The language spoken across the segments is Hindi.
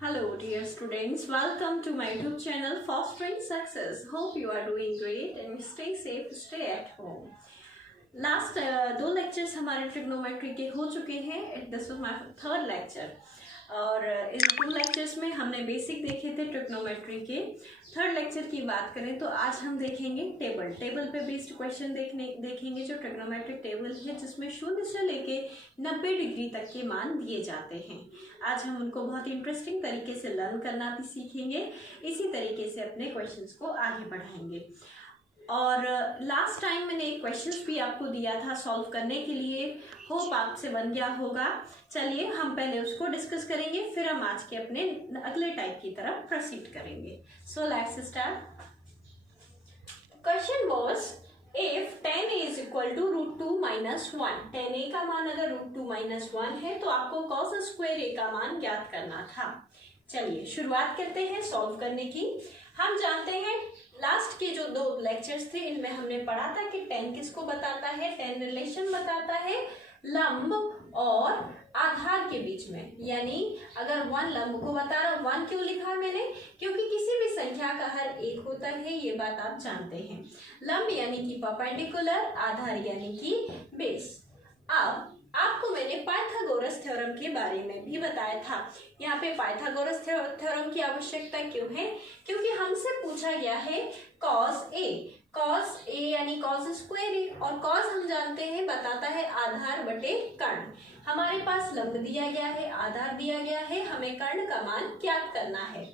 Hello dear students, welcome to my YouTube channel Fostering Success. Hope you are doing great and stay safe, stay at home. Last दो लेक्चर्स हमारे ट्रिग्नोमेट्री के हो चुके हैं. This was my third lecture और इन टू लेक्चर्स में हमने बेसिक देखे थे ट्रिग्नोमेट्री के. थर्ड लेक्चर की बात करें तो आज हम देखेंगे टेबल पे बेस्ड क्वेश्चन देखेंगे जो ट्रिग्नोमेट्रिक टेबल है जिसमें 0 से लेके 90 डिग्री तक के मान दिए जाते हैं. आज हम उनको बहुत इंटरेस्टिंग तरीके से लर्न करना भी सीखेंगे. इसी तरीके से अपने क्वेश्चंस को आगे बढ़ाएंगे. और लास्ट टाइम मैंने एक क्वेश्चंस भी आपको दिया था सॉल्व करने के लिए. होप आपसे बन गया होगा. चलिए हम पहले उसको डिस्कस करेंगे, फिर हम आज के अपने अगले टाइप की तरफ प्रोसीड करेंगे. So let's start. Question was if 10a is equal to √2 - 1. 10a का मान अगर √2 - 1 है तो आपको cos स्क्वायर a का मान ज्ञात करना था. चलिए शुरुआत करते हैं सॉल्व करने की. हम जानते हैं लास्ट के जो दो लेक्चर्स थे इनमें हमने पढ़ा था कि 10 किसको बताता है. 10 रिलेशन बताता है लंब और आधार के बीच में. यानी अगर 1 लंब को बता रहा, 1 क्यों लिखा मैंने, क्योंकि किसी भी संख्या का हर एक होता है, ये बात आप जानते हैं. लंब यानी कि परपेंडिकुलर, आधार यानी कि बेस. अब आपको मैंने पाइथागोरस थ्योरम के बारे में भी बताया था. यहाँ पे पाइथागोरस थ्योरम की आवश्यकता क्यों है, क्योंकि हमसे पूछा गया है cos a यानी cos स्क्वायर a, और cos हम जानते हैं बताता है आधार बटे कर्ण. हमारे पास लंब दिया गया है, आधार दिया गया है, हमें कर्ण का मान ज्ञात करना है.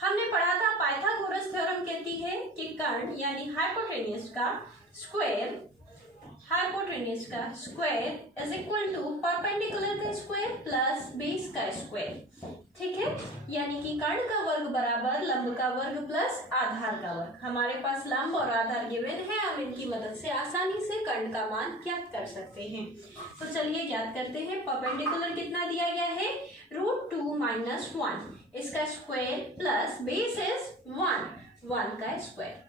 हमने पढ़ा था पाइथागोरस थ्योरम कहती है कि कर्ण यानी हाइपोटेन्यूज का square is equal to perpendicular का स्क्वायर प्लस बेस का स्क्वायर. ठीक है, यानी कि कर्ण का वर्ग बराबर लंब का वर्ग प्लस आधार का वर्ग. हमारे पास लंब और आधार गिवन है, हम इनकी मदद से आसानी से कर्ण का मान ज्ञात कर सकते हैं. तो चलिए ज्ञात करते हैं. परपेंडिकुलर कितना दिया गया है, √2 - 1, इसका स्क्वायर प्लस बेस इज 1 का स्क्वायर.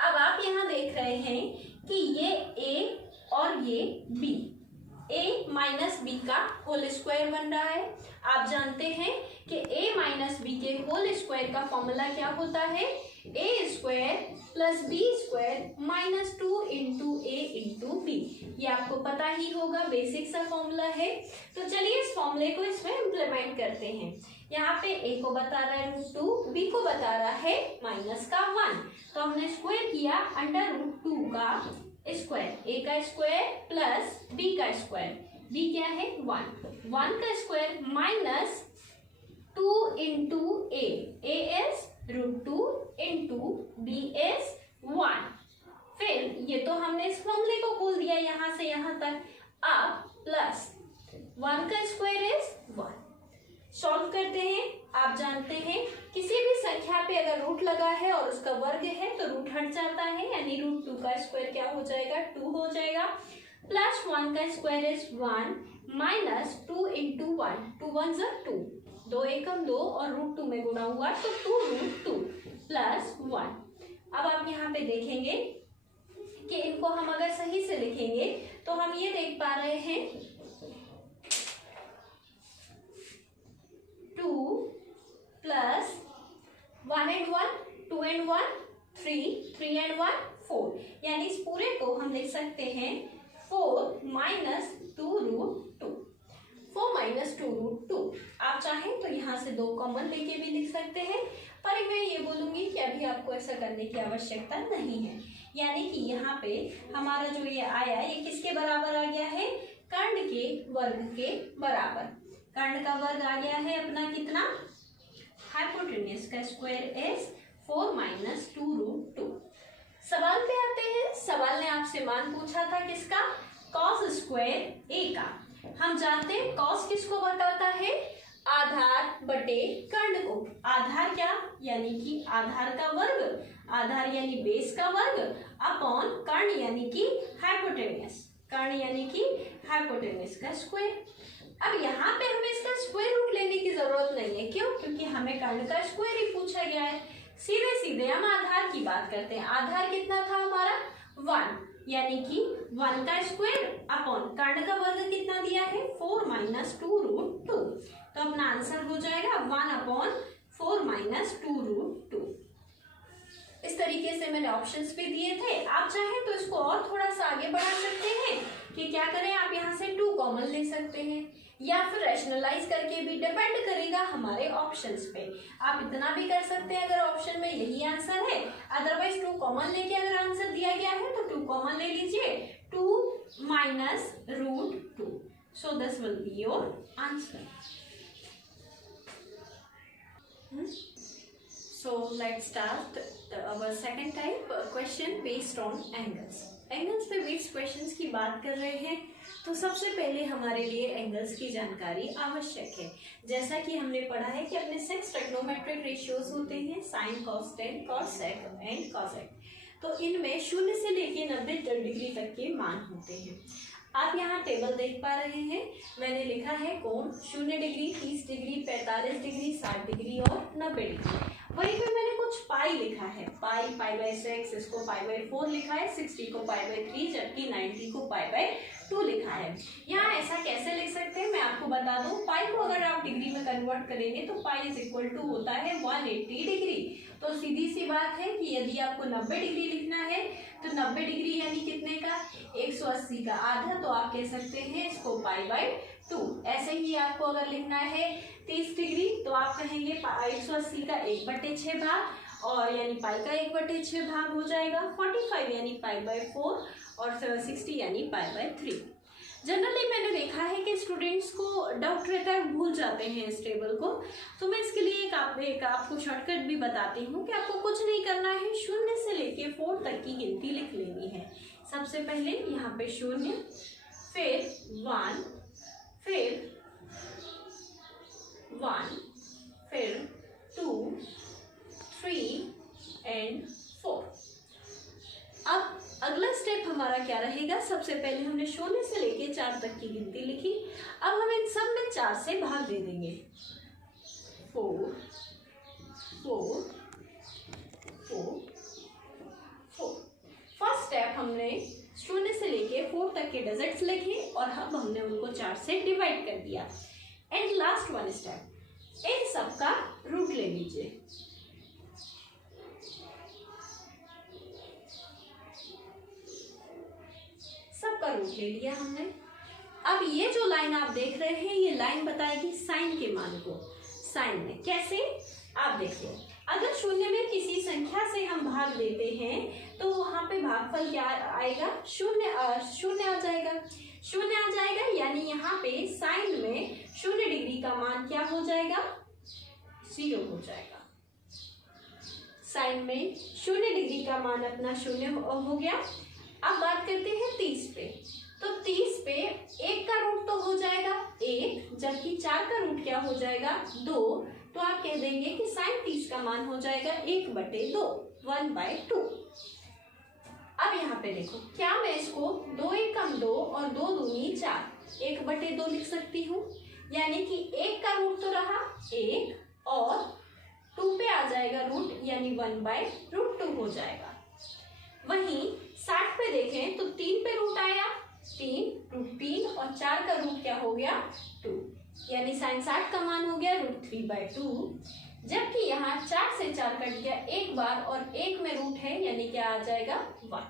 अब आप यहाँ देख रहे हैं कि ये a और ये b, a माइनस बी का होल स्क्वायर बन रहा है. आप जानते हैं कि a माइनस बी के होल स्क्वायर का फॉर्मूला क्या होता है, a square plus b square -2 into a into b. ये आपको पता ही होगा, बेसिक सा फॉर्मूला है. तो चलिए इस फॉर्मूले को इसमें इम्प्लीमेंट करते हैं. यहाँ पे a को बता रहा है √2, b को बता रहा है -1. तो हमने स्क्वायर किया अंडर √2 का स्क्वायर, a का स्क्वायर प्लस b का स्क्वायर. b क्या है 1 का square -2 into a is √2 into b is 1. फिर ये तो हमने इस फॉर्मूले को खोल दिया यहाँ से यहाँ तक. अब प्लस 1 का स्क्वायर इज 1. सॉल्व करते हैं. आप जानते हैं किसी भी संख्या पे अगर रूट लगा है और उसका वर्ग है तो रूट हट जाता है, यानी √2 का स्क्वायर क्या हो जाएगा, 2 हो जाएगा. प्लस 1 का स्क्वायर इज 1 -2 इंटू 1, 2 1 2, 2 एकम 2 और √2 में गुणा हुआ तो 2√2 प्लस 1. अब आप यहाँ पे देखेंगे कि इनको हम अगर सही से लिखेंगे तो हम ये देख पा रहे हैं 2 प्लस 1 and 1, 2 and 1, 3 and 1, 4. यानी इस पूरे को हम लिख सकते हैं 4 - 2√2. 4 - 2√2. आप चाहें तो यहाँ से 2 कॉमन लेके भी लिख सकते हैं, पर मैं ये बोलूंगी कि अभी आपको ऐसा करने की आवश्यकता नहीं है. यानी कि यहाँ पे हमारा जो ये आया ये किसके बराबर आ गया है, कर्ण के वर्ग के बराबर. कर्ण का वर्ग आ गया है अपना कितना, हाइपोटेन्यूज का स्क्वायर इज 4 - 2√2. सवाल पे आते हैं. सवाल ने आपसे मान पूछा था किसका, cos स्क्वायर a का. हम जानते हैं cos किसको बताता है, आधार बटे कर्ण को. आधार क्या, यानी कि आधार का वर्ग, आधार यानी बेस का वर्ग अपॉन कर्ण यानी कि हाइपोटेन्यूज, कर्ण यानी कि हाइपोटेन्यूज का स्क्वायर. अब यहाँ पे हमें इसका स्क्वायर रूट लेने की जरूरत नहीं है. क्यों, क्योंकि हमें कर्ण का स्क्वायर ही पूछा गया है. सीधे सीधे हम आधार की बात करते हैं. आधार कितना था हमारा 1, यानी कि 1 का स्क्वायर अपॉन कर्ण का वर्ग कितना दिया है 4 - 2√2. तो अपना आंसर हो जाएगा 1/4 माइनस 2√2। इस तरीके से मैंने ऑप्शंस भी दिए थे। आप चाहें तो इसको और थोड़ा सा आगे बढ़ा सकते हैं कि क्या करें, आप यहाँ से 2 कॉमन ले सकते हैं या फिर रैशनलाइज करके भी, डिपेंड करेगा हमारे ऑप्शंस पे। आप इतना भी कर सकते हैं अगर ऑप्शन में यही आंसर है, अदरवाइज 2 कॉमन लेके अगर आंसर दिया गया है तो 2 कॉमन ले लीजिए, 2 minus √2। So this will be your answer. So let's start our second type question based on angles. Angles पे बेस्ड क्वेश्चंस की बात कर रहे हैं तो सबसे पहले हमारे लिए एंगल्स की जानकारी आवश्यक है। जैसा कि हमने पढ़ा है कि अपने 6 ट्रिग्नोमेट्रिक रेशियोज होते हैं, sin, cos, tan, cos sec and cosec. तो इनमें 0 से लेके 90 डिग्री तक के मान होते हैं। आप यहाँ टेबल देख पा रहे हैं, मैंने लिखा है कोण 0 डिग्री, 30 डिग्री, 45 डिग्री, 60 डिग्री और 90 डिग्री। वहीं पे मैंने कुछ पाई लिखा है, पाई/6, इसको पाई/4 लिखा है, 60 को पाई/3, जबकि 90 को पाई/2 लिखा है। यहाँ ऐसा कैसे लिख सकते हैं मैं आपको बता दूं। पाई को अगर आप डिग्री में कन्वर्ट करेंगे तो पाई = होता है 180 डिग्री। तो सीधी सी बात है कि यदि आपको 90 डिग्री लिखना है तो 90 डिग्री यानी कितने का, 180 का आधा, तो आप कह सकते हैं इसको पाई/2। ऐसे ही आपको अगर लिखना है 30 डिग्री तो आप कहेंगे 180 का 1/6 भाग, और यानी पाई का 1/6 भाग हो जाएगा। 45 यानी पाई/4 और 60 यानी पाई/3। जनरली मैंने देखा है कि स्टूडेंट्स को डाउट रहता है, भूल जाते हैं इस टेबल को, तो मैं इसके लिए एक आपको शॉर्टकट भी बताती हूँ कि आपको कुछ नहीं करना है, 0 से लेके 4 तक की गिनती लिख लेनी है। सबसे पहले यहाँ पे 0, फिर 1, फिर 1, फिर 2, 3 एंड 4। अब अगला स्टेप हमारा क्या रहेगा, सबसे पहले हमने 0 से लेके 4 तक की गिनती लिखी। अब हम इन सब में 4 से भाग दे देंगे। 4 4 4 4। फर्स्ट स्टेप हमने 0 से लेके 4 तक के डिजिट्स लिखे और अब हमने उनको 4 से डिवाइड कर दिया। एंड लास्ट वन स्टेप, इन सब का रूट ले लीजिए। सबका रूट ले लिया हमने। अब ये जो लाइन आप देख रहे हैं, ये लाइन बताएगी साइन के मान को। साइन में कैसे, आप देखिए, अगर 0 में किसी संख्या से हम भाग देते हैं तो वहां पे भागफल क्या आएगा, 0 आ जाएगा। 0 आ जाएगा यानी यहाँ पे साइन में 0 डिग्री का मान क्या हो जाएगा, 0 हो जाएगा। साइन में 0 डिग्री का मान अपना 0 हो गया। अब बात करते हैं 30 पे, तो 30 पे 1 का रूट तो हो जाएगा 1, जबकि 4 का रूट क्या हो जाएगा 2, तो आप कह देंगे कि साइन 30 का मान हो जाएगा 1/2, 1/2। अब यहाँ पे देखो, क्या मैं इसको 2 1 कम 2 और 2 दूनी 4, 1/2 लिख सकती हूँ, यानी कि 1 का रूट तो रहा 1 और 2 पे आ जाएगा रूट, यानी 1/2 हो जाएगा। वहीं 60 पे देखें तो 3 पे रूट आया 3, रूट 3 और 4 का रूट क्या हो गया 2, यानी साइन 60 का मान हो गया √3/2। जबकि यहाँ 4 से 4 कट गया एक बार और 1 में रूट है, यानी क्या आ जाएगा 1।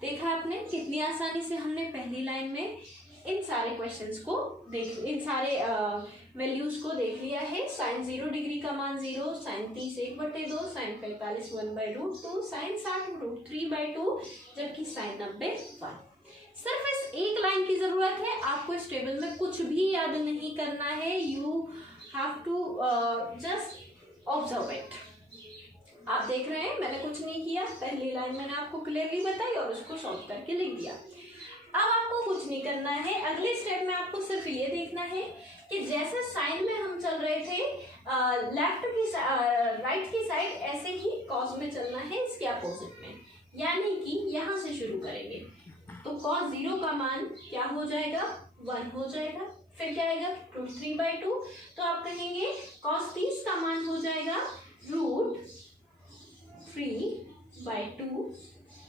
देखा आपने कितनी आसानी से हमने पहली लाइन में इन सारे क्वेश्चंस को इन सारे वैल्यूज को देख लिया है। साइन 0 डिग्री का मान 0, साइन 30 1/2, साइन 45 1/√2, साइन 60 √3/2, जबकि साइन 90 1। सिर्फ इस एक लाइन की जरूरत है, आपको इस टेबल में कुछ भी याद नहीं करना है। You have to just observe it. आप देख रहे हैं मैंने कुछ नहीं किया, पहली लाइन मैंने आपको क्लियरली बताई और उसको सॉल्व करके लिख दिया। अब आपको कुछ नहीं करना है, अगले स्टेप में आपको सिर्फ ये देखना है कि जैसे साइन में हम चल रहे थे राइट की साइड, ऐसे ही कॉस में चलना है इसके अपोजिट में, यानी कि यहाँ से शुरू करेंगे तो cos 0 का मान क्या हो जाएगा 1 हो जाएगा। फिर क्या आएगा √3/2, तो आप कहेंगे cos 30 का मान हो जाएगा √3/2,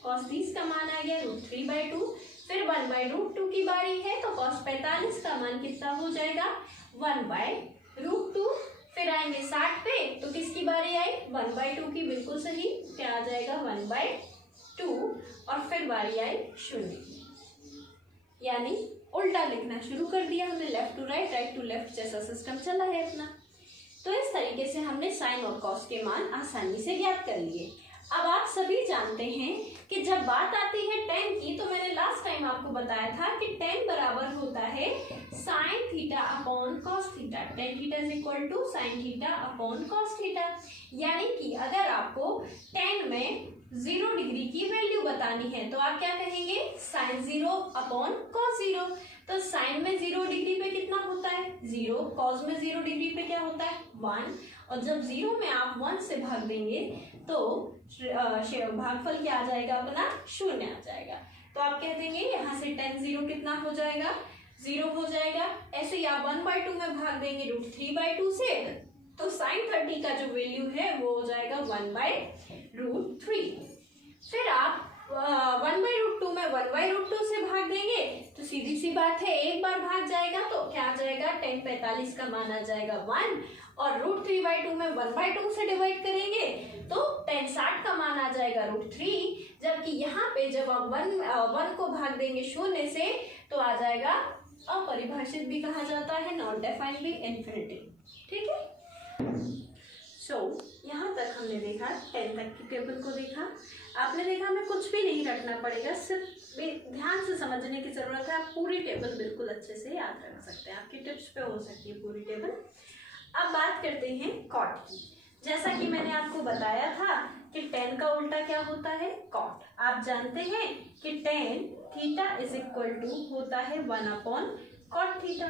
cos 30 का मान आ गया √3/2। फिर 1/√2 की बारी है तो cos 45 का मान कितना हो जाएगा 1/√2। फिर आएंगे आएंगे 60 पे तो किसकी बारी आई 1/2 की, बिल्कुल सही, क्या आ जाएगा 1/2 और फिर बारी आई 0 की, यानी उल्टा लिखना शुरू कर दिया हमने, left to right, right to left जैसा सिस्टम चला है अपना। तो इस तरीके से हमने साइन और कॉस के मान आसानी से ज्ञात कर लिए। अब आप सभी जानते हैं कि जब बात आती है tan की, तो मैंने लास्ट टाइम आपको बताया था कि tan बराबर होता है sin theta upon cos theta, tan theta is equal to sin theta upon cos theta. यानी कि अगर आपको tan में 0 डिग्री की वैल्यू बतानी है तो आप क्या कहेंगे sin 0 अपॉन cos 0। तो sin में 0 डिग्री पे कितना होता है 0, cos में 0 डिग्री पे क्या होता है 1, और जब 0 में आप 1 से भाग देंगे तो भागफल क्या आ जाएगा अपना 0 आ जाएगा। तो आप कह देंगे यहाँ से tan 0 कितना हो जाएगा 0 हो जाएगा। ऐसे ही आप 1/2 में भाग देंगे √3/2 से, तो sin 30 का जो वैल्यू है वो हो जाएगा 1/√3। फिर आप 1/√2 में 1/√2 से भाग देंगे तो सीधी सी बात है एक बार भाग जाएगा तो क्या आ जाएगा tan 45 का मान आ जाएगा 1, और √3/2 में 1/2 से डिवाइड करेंगे तो tan 60 का मान आ जाएगा √3। जबकि यहाँ पे जब आप 1 को भाग देंगे 0 से तो आ जाएगा अपरिभाषित भी कहा जाता है, नॉट डिफाइंड भी, इन्फिनिटी। ठीक है, सो यहाँ तक हमने देखा 10 तक की टेबल को देखा। आपने देखा हमें कुछ भी नहीं रखना पड़ेगा, सिर्फ ध्यान से समझने की जरूरत है। आप पूरी टेबल बिल्कुल अच्छे से याद रख सकते हैं, आपकी टिप्स पे हो सकती है पूरी टेबल। अब बात करते हैं कॉट की। जैसा कि मैंने आपको बताया था कि tan का उल्टा क्या होता है कॉट। आप जानते हैं कि tan theta is equal to होता है 1/cot थीटा।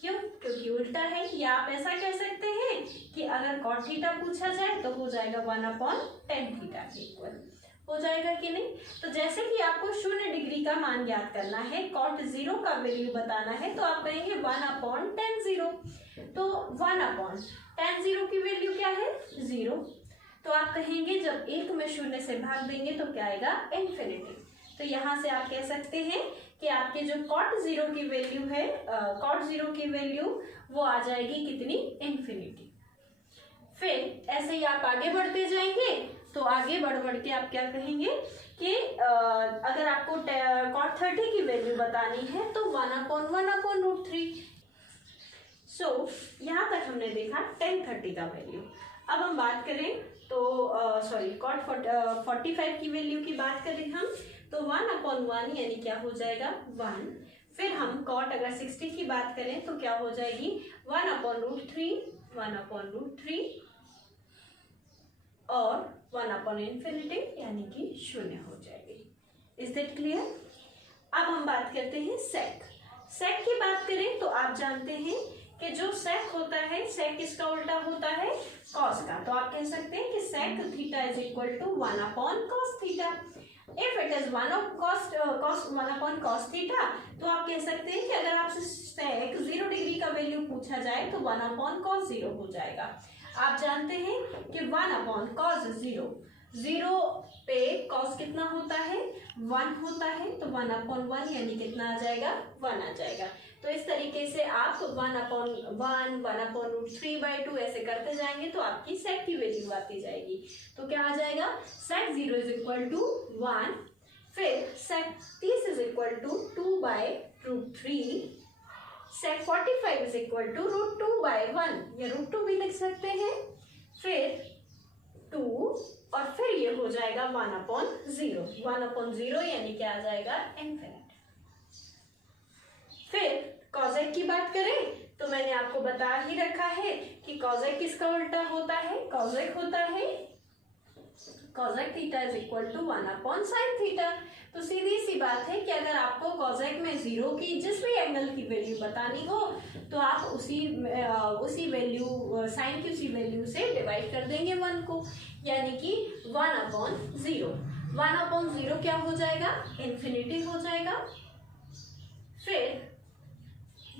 क्यों? क्योंकि उल्टा है। या आप ऐसा कह सकते हैं कि अगर cot थीटा पूछा जाए तो हो जाएगा 1/tan थीटा के इक्वल, हो जाएगा कि नहीं। तो जैसे कि आपको 0 डिग्री का मान ज्ञात करना है, cot 0 का वैल्यू बताना है, तो आप कहेंगे 1/tan 0। तो 1/tan 0 की वैल्यू क्या है 0। तो आप कहेंगे जब 1 में 0 से भाग देंगे तो क्या आएगा इन्फिनिटी। तो यहाँ से आप कह सकते हैं कि आपके जो cot 0 की वैल्यू है, cot 0 की वैल्यू वो आ जाएगी कितनी इन्फिनिटी। फिर ऐसे ही आप आगे बढ़ते जाएंगे तो आगे बढ़ के आप क्या कहेंगे कि अगर आपको cot 30 की वैल्यू बतानी है तो 1/1/√3। सो यहाँ तक हमने देखा tan 30 का वैल्यू। अब हम बात करें तो cot 45 की वैल्यू की बात करें हम तो 1/1 यानी क्या हो जाएगा 1। फिर हम cot अगर 60 की बात करें तो क्या हो जाएगी 1/√3 और 1/∞ यानी कि 0 हो जाएगी। Is that clear? अब हम बात करते हैं sec। sec की बात करें तो आप जानते हैं कि जो sec होता है, sec इसका उल्टा होता है cos का। तो आप कह सकते हैं कि sec theta is equal to 1/cos theta. If it is 1/cos theta तो आप कह सकते हैं कि अगर आपसे sec 0 डिग्री का वैल्यू पूछा जाए तो 1/cos 0 हो जाएगा। आप जानते हैं कि 1/cos 0 पे cos कितना होता है 1 होता है, तो 1/1 यानी कितना आ जाएगा 1 आ जाएगा। तो इस तरीके से आप 1/1 1/√3/2 ऐसे करते जाएंगे तो आपकी sec की वैल्यू आती जाएगी। तो क्या आ जाएगा sec 0 इज इक्वल टू 1, फिर sec 30 is equal to 2/√3, sec 45 is equal to √2/1 या √2 भी लिख सकते हैं, फिर 2 और फिर ये हो जाएगा 1/0 यानी क्या आ जाएगा इन्फिनिट। फिर कॉजेक की बात करें तो मैंने आपको बता ही रखा है कि कॉजेक किसका उल्टा होता है, कॉजेक होता है cosec theta is equal to 1/sin theta. तो सीधी सी बात है कि अगर आपको कॉजेक में 0 की जिस भी एंगल की वैल्यू बतानी हो तो आप उसी वैल्यू साइन की उसी वैल्यू से डिवाइड कर देंगे 1 को, यानी कि 1/0। 1/0 क्या हो जाएगा इन्फिनिटी हो जाएगा। फिर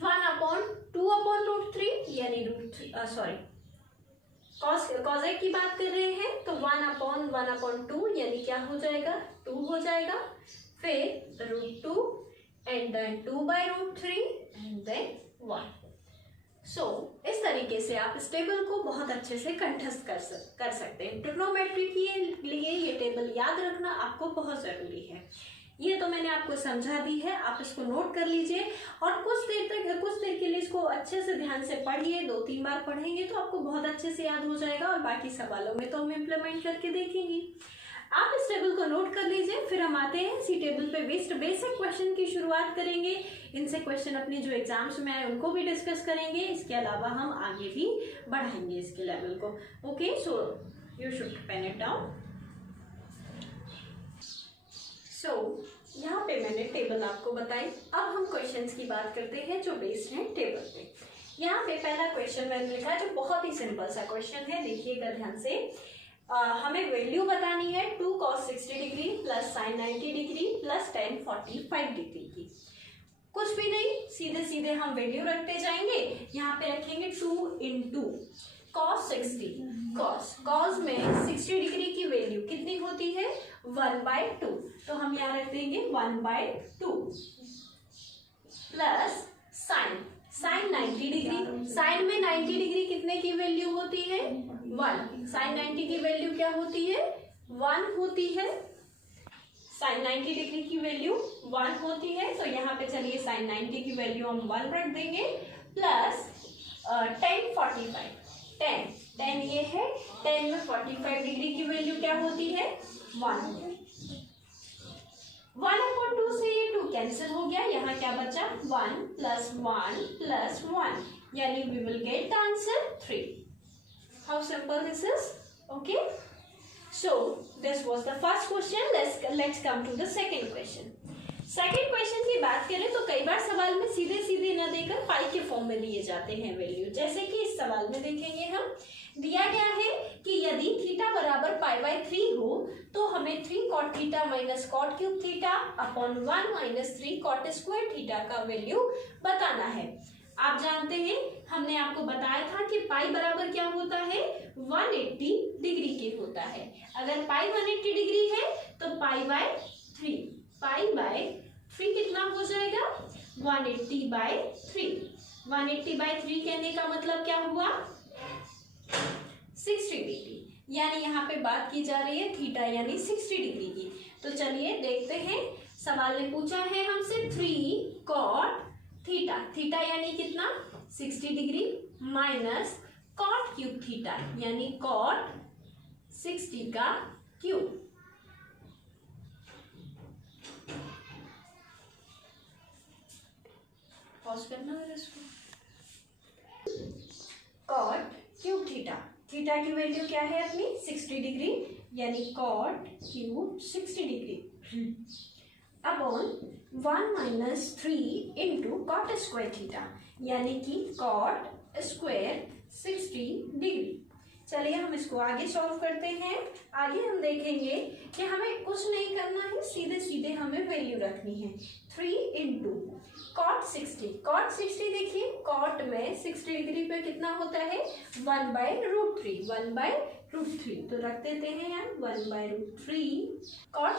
1/2/√3 यानी कॉजेक की बात कर रहे हैं तो 1/1/2 यानी क्या हो जाएगा 2 हो जाएगा, फिर √2 एंड देन 2/√3 एंड देन 1। इस तरीके से आप इस टेबल को बहुत अच्छे से कंठस्थ कर सकते हैं। ट्रिग्नोमेट्री के लिए ये टेबल याद रखना आपको बहुत ज़रूरी है। ये तो मैंने आपको समझा दी है, आप इसको नोट कर लीजिए और कुछ देर के लिए इसको अच्छे से ध्यान से पढ़िए। 2-3 बार पढ़ेंगे तो आपको बहुत अच्छे से याद हो जाएगा और बाकी सवालों में तो हम इम्प्लीमेंट करके देखेंगे। आप इस टेबल को नोट कर लीजिए, फिर हम आते हैं इसी टेबल पे बेसिक क्वेश्चन की शुरुआत करेंगे। इनसे क्वेश्चन अपने जो एग्जाम्स में आए उनको भी डिस्कस करेंगे। इसके अलावा हम आगे भी बढ़ाएंगे इसके लेवल को। Okay, so you should pen it down. यहाँ पे मैंने टेबल आपको बताई। अब हम क्वेश्चंस की बात करते हैं जो बेस्ड हैं टेबल पे। यहाँ पे पहला क्वेश्चन मैंने लिखा जो बहुत ही सिंपल सा क्वेश्चन है, देखिएगा ध्यान से। हमें वैल्यू बतानी है 2 cos 60 degree plus sin 90 degree plus tan 45 degree की। कुछ भी नहीं, सीधे सीधे हम वैल्यू रखते जाएंगे। यहाँ पे रखेंगे 2 into cos 60। cos में 60 डिग्री की वैल्यू कितनी होती है 1/2, तो हम यहाँ रख देंगे 1/2 प्लस sin 90 डिग्री। sin में 90 डिग्री कितने की वैल्यू होती है 1। sin 90 की वैल्यू क्या होती है 1 होती है। sin 90 डिग्री की वैल्यू 1 होती है, तो यहाँ पे चलिए sin 90 की वैल्यू हम 1 रख देंगे प्लस tan 45। tan ये है, tan में 45 डिग्री की वैल्यू क्या होती है 1। 1/2 से ये 2 कैंसिल हो गया, यहाँ क्या बचा 1 + 1 + 1, यानी we will get the answer 3. How simple this is? Okay. So this was the first question. Let's come to the second question. Second question की बात करें तो कई बार सवाल में सीधे सीधे न देकर पाई के फॉर्म में लिए जाते हैं वैल्यू। जैसे कि इस सवाल में देखेंगे हम, दिया गया है कि यदि थीटा बराबर π/3 हो तो हमें 3 cot theta minus cot cube theta upon 1 - 3 cot square theta का वैल्यू बताना है। आप जानते हैं, हमने आपको बताया था कि पाई बराबर क्या होता है 180 डिग्री के होता है। अगर पाई 180 डिग्री है तो π/3 कितना हो जाएगा 180/3। 180/3 कहने का मतलब क्या हुआ 60 डिग्री, यानी यहाँ पे बात की जा रही है थीटा यानी 60 डिग्री की। तो चलिए देखते हैं, सवाल ने पूछा है हमसे 3 cot थीटा। थीटा यानी कितना 60 degree minus cot cube theta यानी cot 60 का क्यूब। पॉज करना है इसको। cot क्यूब थीटा, थीटा की वैल्यू क्या है अपनी 60 डिग्री, यानी cot cube 60 degree upon 1 - 3 into cot square theta, यानी कि cot स्क्वायर 60 डिग्री। चलिए हम इसको आगे सॉल्व करते हैं। आगे हम देखेंगे कि हमें कुछ नहीं करना है, सीधे सीधे हमें वैल्यू रखनी है। 3 इंटू cot 60। cot 60 देखिए, cot में 60 डिग्री पे कितना होता है 1/√3। 1/√3 तो रख देते हैं यहाँ 1/√3 cot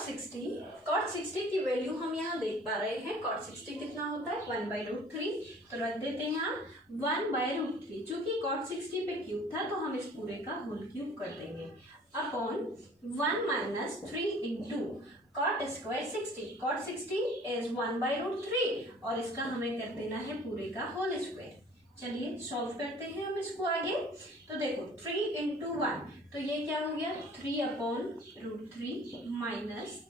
60 की वैल्यू हम यहाँ देख पा रहे हैं। cot 60 कितना होता है 1/√3, तो रख देते हैं यहाँ 1/√3। चूंकि cot 60 पे क्यूब था तो हम इस पूरे का होल क्यूब कर देंगे upon 1 - 3 into cot square 60। cot 60 is 1/√3 और इसका हमें कर देना है पूरे का होल स्क्वायर। चलिए सॉल्व करते हैं हम इसको आगे। तो देखो 3 इंटू 1, तो ये क्या हो गया 3/√3 माइनस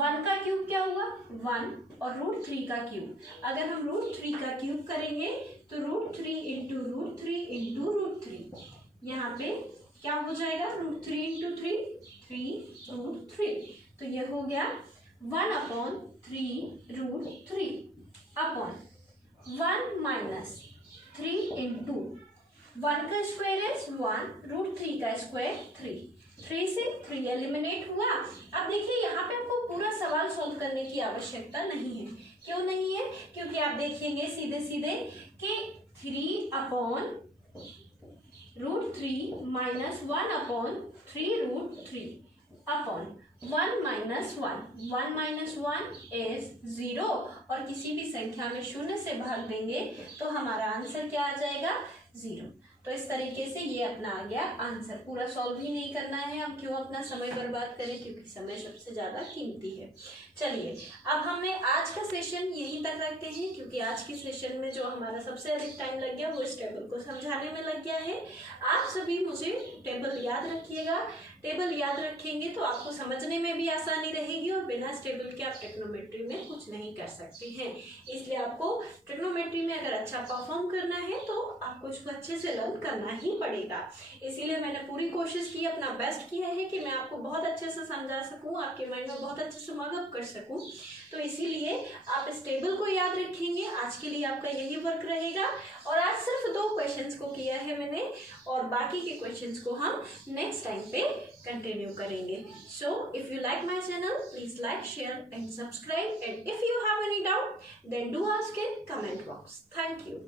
1 का क्यूब क्या हुआ 1 और √3 का क्यूब। अगर हम √3 का क्यूब करेंगे तो √3 इंटू √3 इंटू √3, यहाँ पे क्या हो जाएगा √3 इंटू 3 तो ये हो गया 1/3√3 अपॉन 1 - 3 इंटू 1 का स्क्वायर है 1, √3 का स्क्वायर 3 से 3 एलिमिनेट हुआ। अब देखिए यहाँ पे आपको पूरा सवाल सॉल्व करने की आवश्यकता नहीं है। क्यों नहीं है? क्योंकि आप देखेंगे सीधे सीधे कि 3/√3 माइनस 1/3√3 अपॉन 1 माइनस 1 इज 0 और किसी भी संख्या में शून्य से भाग देंगे तो हमारा आंसर क्या आ जाएगा 0। तो इस तरीके से ये अपना आ गया आंसर। पूरा सॉल्व ही नहीं करना है, हम क्यों अपना समय बर्बाद करें, क्योंकि समय सबसे ज़्यादा कीमती है। चलिए अब हमें आज का सेशन यहीं तक रखते हैं, क्योंकि आज की सेशन में जो हमारा सबसे अधिक टाइम लग गया वो इस टेबल को समझाने में लग गया है। आप सभी मुझे टेबल याद रखिएगा। टेबल याद रखेंगे तो आपको समझने में भी आसानी रहेगी और बिना इस टेबल के आप ट्रिग्नोमेट्री में कुछ नहीं कर सकते हैं। इसलिए आपको ट्रिग्नोमेट्री में अगर अच्छा परफॉर्म करना है तो आपको इसको अच्छे से लर्न करना ही पड़ेगा। इसीलिए मैंने पूरी कोशिश की, अपना बेस्ट किया है कि मैं आपको बहुत अच्छे से समझा सकूं, आपके माइंड में बहुत अच्छे से मगअप कर सकूं। तो इसीलिए आप इस टेबल को याद रखेंगे। आज के लिए आपका यही वर्क रहेगा और आज सिर्फ 2 क्वेश्चंस को किया है मैंने और बाकी के क्वेश्चंस को हम नेक्स्ट टाइम पे कंटिन्यू करेंगे। So if you like my channel, please like, share and subscribe, and if you have any doubt then do ask in comment box. Thank you.